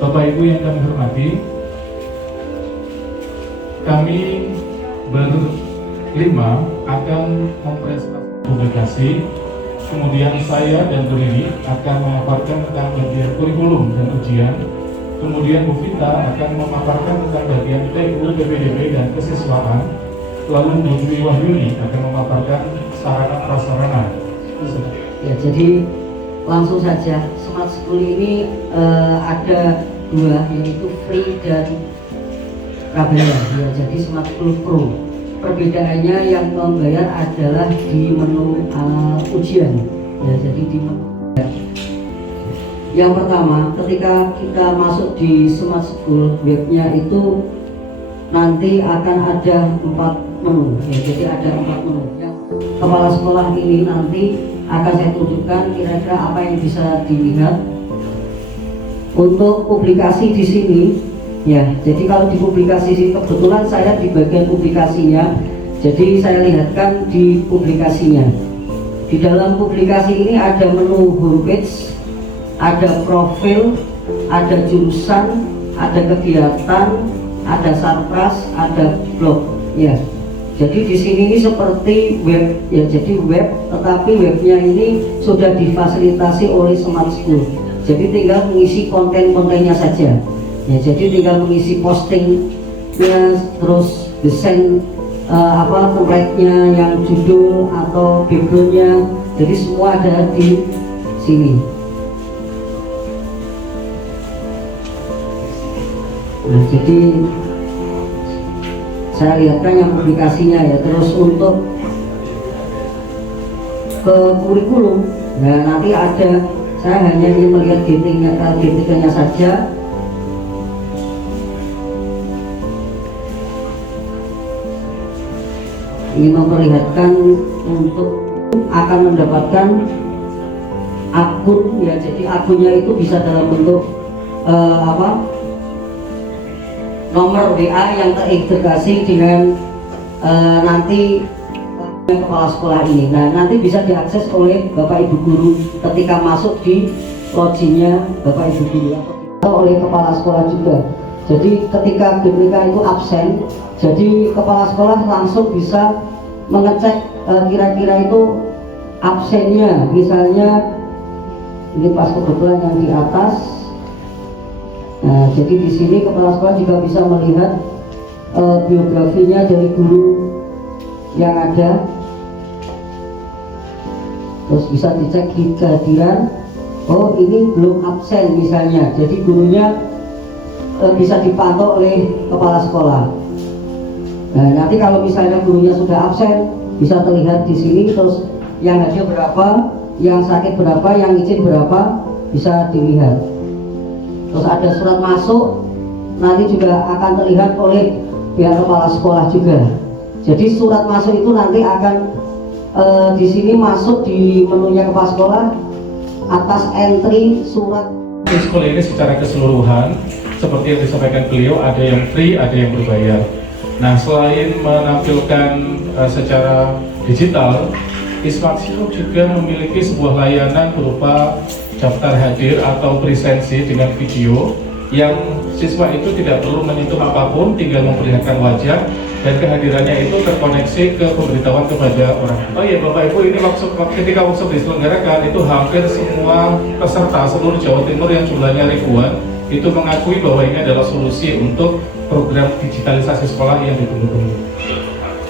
Bapak Ibu yang kami hormati, kami berlima akan mempresentasikan publikasi. Kemudian saya dan Bu Lili akan memaparkan tentang bagian kurikulum dan ujian. Kemudian Bu Vita akan memaparkan tentang bagian TU, PPDB, dan kesiswaan. Lalu Bu Dwi Wahyuni akan memaparkan sarana prasarana. Ya, jadi langsung saja, Smart School ini ada dua, yaitu free dan Rabaya. Ya, jadi Smart School Pro. Perbedaannya yang membayar adalah di menu ujian. Ya, jadi di menu. Yang pertama, ketika kita masuk di Smart School, webnya itu nanti akan ada 4 menu. Ya, jadi ada 4 menu. Yang kepala sekolah ini nanti akan saya tunjukkan kira-kira apa yang bisa dilihat. Untuk publikasi di sini, ya, jadi kalau di publikasi sini kebetulan saya di bagian publikasinya, jadi saya lihatkan di publikasinya. Di dalam publikasi ini ada menu homepage, ada profil, ada jurusan, ada kegiatan, ada sarpras, ada blog. Ya, jadi di sini ini seperti web, ya, jadi web, tetapi webnya ini sudah difasilitasi oleh Smart School. Jadi tinggal mengisi konten-kontennya saja. Ya, jadi tinggal mengisi postingnya, terus desain template-nya, yang judul atau background-nya, jadi semua ada di sini. Nah, jadi saya lihatkan yang publikasinya ya. Terus untuk ke kurikulum, nah nanti ada, saya hanya ingin melihat GT-nya saja. Ingin memperlihatkan untuk akan mendapatkan akun, ya, jadi akunnya itu bisa dalam bentuk nomor WA yang terintegrasi dengan nanti kepala sekolah ini. Nah, nanti bisa diakses oleh Bapak Ibu guru ketika masuk di loginnya Bapak Ibu guru atau oleh kepala sekolah juga. Jadi ketika mereka itu absen, jadi kepala sekolah langsung bisa mengecek kira-kira itu absennya. Misalnya ini pas kebetulan yang di atas. Nah, jadi di sini kepala sekolah juga bisa melihat biografinya dari guru yang ada. Terus bisa dicek di kehadiran. Oh, ini belum absen misalnya. Jadi gurunya bisa dipantau oleh kepala sekolah. Nah, nanti kalau misalnya gurunya sudah absen, bisa terlihat di sini. Terus yang hadir berapa, yang sakit berapa, yang izin berapa, bisa dilihat. Terus ada surat masuk, nanti juga akan terlihat oleh pihak kepala sekolah juga. Jadi surat masuk itu nanti akan di sini masuk di menunya kepala sekolah, atas entry surat. Sekolah ini secara keseluruhan, seperti yang disampaikan beliau, ada yang free, ada yang berbayar. Nah, selain menampilkan secara digital, Smart School juga memiliki sebuah layanan berupa daftar hadir atau presensi dengan video yang siswa itu tidak perlu menyentuh apapun, tinggal memperlihatkan wajah dan kehadirannya itu terkoneksi ke pemberitahuan kepada orang. Oh iya Bapak Ibu, ini ketika workshop diselenggarakan itu hampir semua peserta seluruh Jawa Timur yang jumlahnya ribuan itu mengakui bahwa ini adalah solusi untuk program digitalisasi sekolah yang ditunggu-tunggu.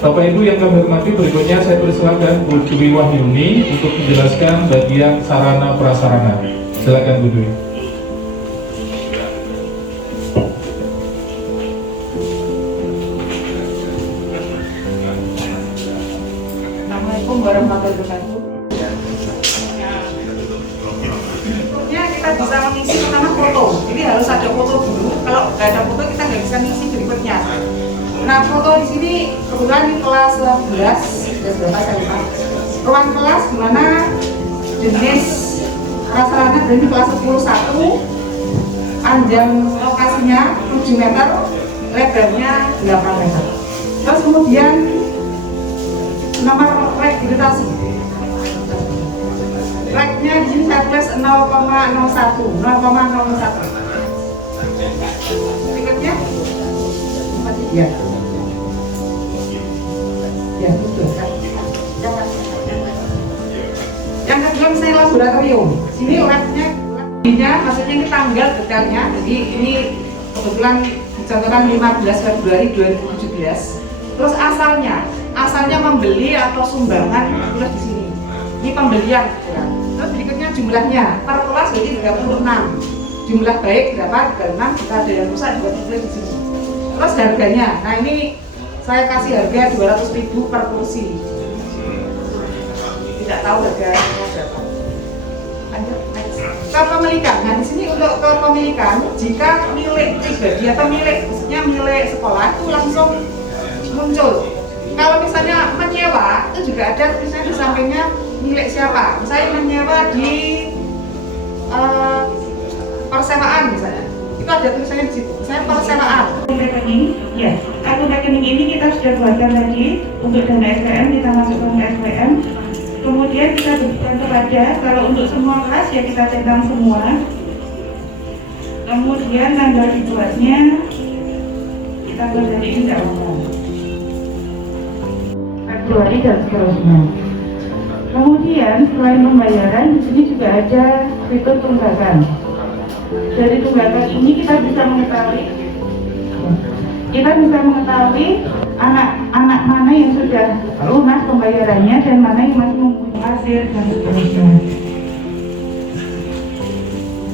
Bapak Ibu yang kami hormati, berikutnya saya persilakan Bu Dwi Wahyuni untuk menjelaskan bagian sarana prasarana. Silakan Bu Dwi. Assalamualaikum warahmatullahi wabarakatuh. Berikutnya kita bisa mengisi pertama foto. Jadi harus ada foto dulu. Kalau nggak ada foto kita nggak bisa mengisi berikutnya. Nah, foto di sini kebetulan kelas 11, berapa saya lupa. Ruang kelas di mana jenis prasarana dari kelas 10-1, panjang lokasinya 7 meter, lebarnya 8 meter. Terus kemudian nomor registrasi. Ragnya di sini saya tulis 0,01. Berikutnya. Ya. Ya, betul. Yang kedua misalnya laboratorium. Sini labnya, maksudnya ini tanggal detailnya. Jadi ini kebetulan dicontohkan 15 Februari 2017. Terus asalnya membeli atau sumbangan tulis di sini. Ini pembelian ya. Terus berikutnya jumlahnya per kelas jadi 36. Jumlah baik berapa? 36. Jika ada yang rusak juga tulis di sini. Terus harganya. Nah ini saya kasih harga 200.000 per kursi. Tidak tahu harganya berapa. Lanjut, next. Kepemilikan. Nah di sini untuk kepemilikan, jika milik pribadi atau maksudnya milik sekolah itu langsung muncul. Kalau misalnya menyewa itu juga ada tulisannya di sampingnya milik siapa. Misalnya menyewa di persewaan misalnya, itu ada tulisannya di situ. Misalnya persewaan. Rekening, ya. Akun rekening ini kita sudah buatkan tadi untuk dana SPM, kita masukkan ke SPM. Kemudian kita berikan kepada, kalau untuk semua kelas ya kita centang semua. Kemudian tanggal dibuatnya kita buat dari ini tidak apa. Februari dan seterusnya. Kemudian selain pembayaran, di sini juga ada fitur tunggakan. Dari tunggakan ini kita bisa mengetahui anak-anak mana yang sudah lunas pembayarannya dan mana yang masih mempunyai hasil dan seterusnya.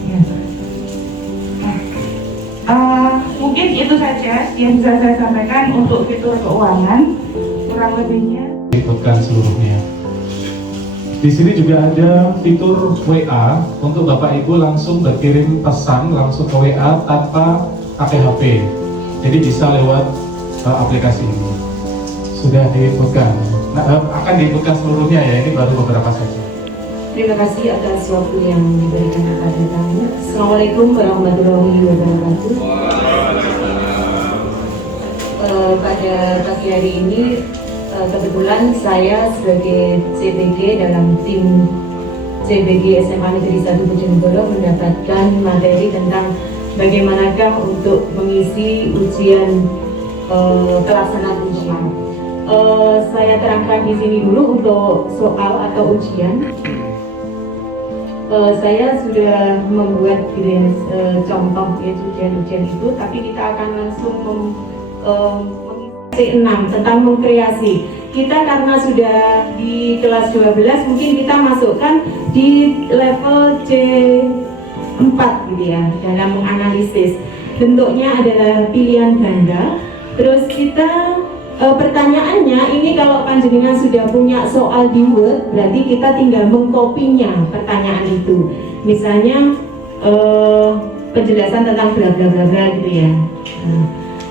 Ya. Mungkin itu saja yang bisa saya sampaikan untuk fitur keuangan. Kurang lebihnya Ikutkan seluruhnya. Di sini juga ada fitur WA untuk Bapak Ibu langsung berkirim pesan langsung ke WA tanpa pakai HP. Jadi bisa lewat aplikasi ini. Sudah diikutkan. Nah, akan diikutkan seluruhnya ya. Ini baru beberapa saja. Terima kasih atas waktu yang diberikan kepada kami. Assalamualaikum warahmatullahi wabarakatuh. Pada pagi hari ini kebetulan saya sebagai CBG dalam tim CBG SMA Negeri 1 Bojonegoro mendapatkan materi tentang bagaimanakah untuk mengisi ujian pelaksanaan ujian. Saya terangkan di sini dulu untuk soal atau ujian. Saya sudah membuat contoh ya, ujian-ujian itu, tapi kita akan langsung mengisi 6 tentang mengkreasi. Kita karena sudah di kelas 12, mungkin kita masukkan di level C4 gitu ya, dalam menganalisis. Bentuknya adalah pilihan ganda. Terus kita pertanyaannya ini kalau panjenengan sudah punya soal di Word, berarti kita tinggal mengkopinya pertanyaan itu. Misalnya penjelasan tentang bla bla bla bla gitu ya.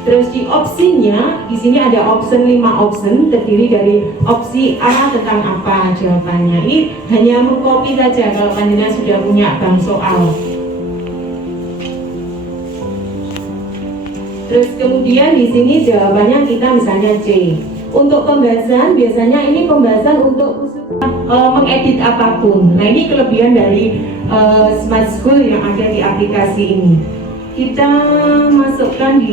Terus di opsinya, di sini ada option 5 option terdiri dari opsi A tentang apa jawabannya. Ini hanya mengcopy saja kalau panjenengan sudah punya bank soal. Terus kemudian di sini jawabannya kita misalnya C. Untuk pembahasan biasanya ini pembahasan untuk khusus mengedit apapun. Nah ini kelebihan dari Smart School yang ada di aplikasi ini. Kita masukkan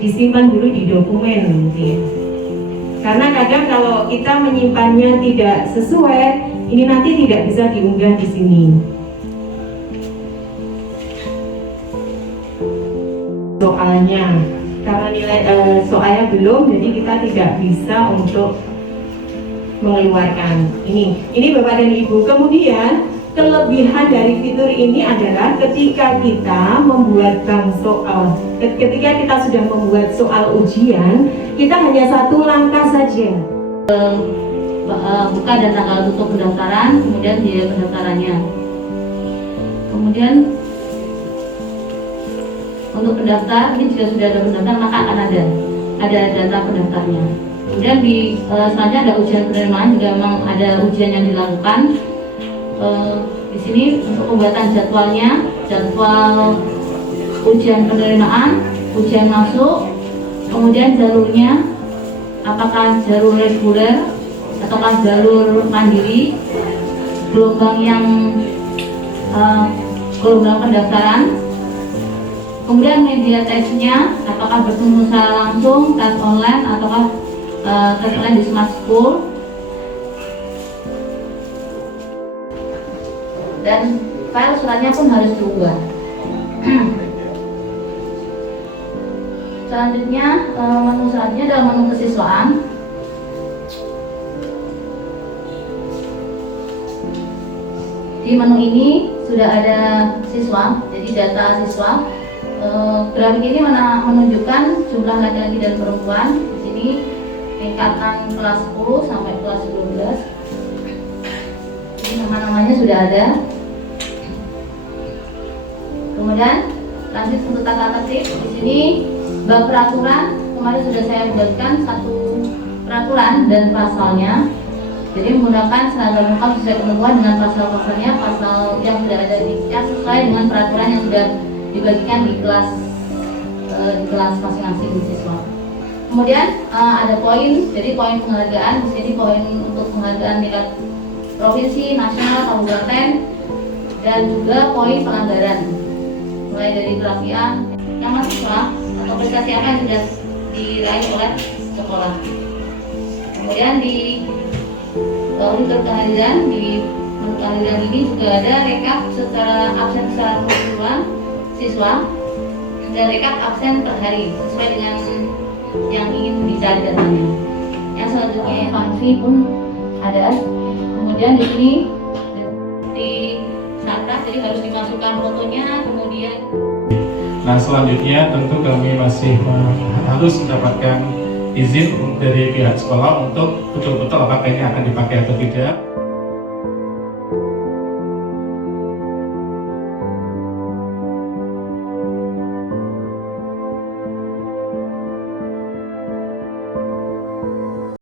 disimpan dulu di dokumen gitu ya. Karena kadang kalau kita menyimpannya tidak sesuai, ini nanti tidak bisa diunggah di sini. Soalnya, karena nilai soalnya belum, jadi kita tidak bisa untuk mengeluarkan ini Bapak dan Ibu. Kemudian kelebihan dari fitur ini adalah ketika kita membuat bank soal, ketika kita sudah membuat soal ujian, kita hanya satu langkah saja. Buka dan tanggal tutup pendaftaran, kemudian biaya pendaftarannya. Kemudian untuk pendaftar, ini jika sudah ada pendaftar maka akan ada data pendaftarnya. Kemudian selanjutnya ada ujian penerimaan jika memang ada ujian yang dilakukan. Di sini untuk pembuatan jadwalnya, jadwal ujian penerimaan, ujian masuk, kemudian jalurnya, apakah jalur reguler ataukah jalur mandiri, gelombang pendaftaran, Kemudian media tesnya, apakah bertemu secara langsung, tes online, ataukah tes online di Smart School. Dan file suratnya pun harus diubah. Selanjutnya, menu selanjutnya adalah menu kesiswaan. Di menu ini sudah ada siswa, jadi data siswa. Grafik ini menunjukkan jumlah laki-laki dan perempuan. Di sini tingkatan kelas 10 sampai kelas 12. Ini nama-namanya sudah ada. Kemudian lanjut untuk tata tertib. Di sini bab peraturan kemarin sudah saya buatkan satu peraturan dan pasalnya. Jadi menggunakan seragam lengkap sesuai ketentuan dengan pasal-pasalnya, pasal yang sudah ada di sesuai dengan peraturan yang sudah dibagikan di kelas masing-masing siswa. Kemudian ada poin, jadi poin penghargaan. Di sini poin untuk penghargaan tingkat provinsi, nasional, kabupaten, dan juga poin pelanggaran, mulai dari kerapian yang mahasiswa atau prestasi apa yang sudah diraih oleh sekolah. Kemudian di untuk kehadiran, di kehadiran ini juga ada rekap secara absen secara keseluruhan siswa dan rekap absen per hari sesuai dengan yang ingin dicari datanya. Yang selanjutnya evaluasi pun ada. Kemudian di sini di atas jadi harus dimasukkan fotonya. Kemudian Nah selanjutnya tentu kami masih harus mendapatkan izin dari pihak sekolah untuk betul-betul apakah ini akan dipakai atau tidak.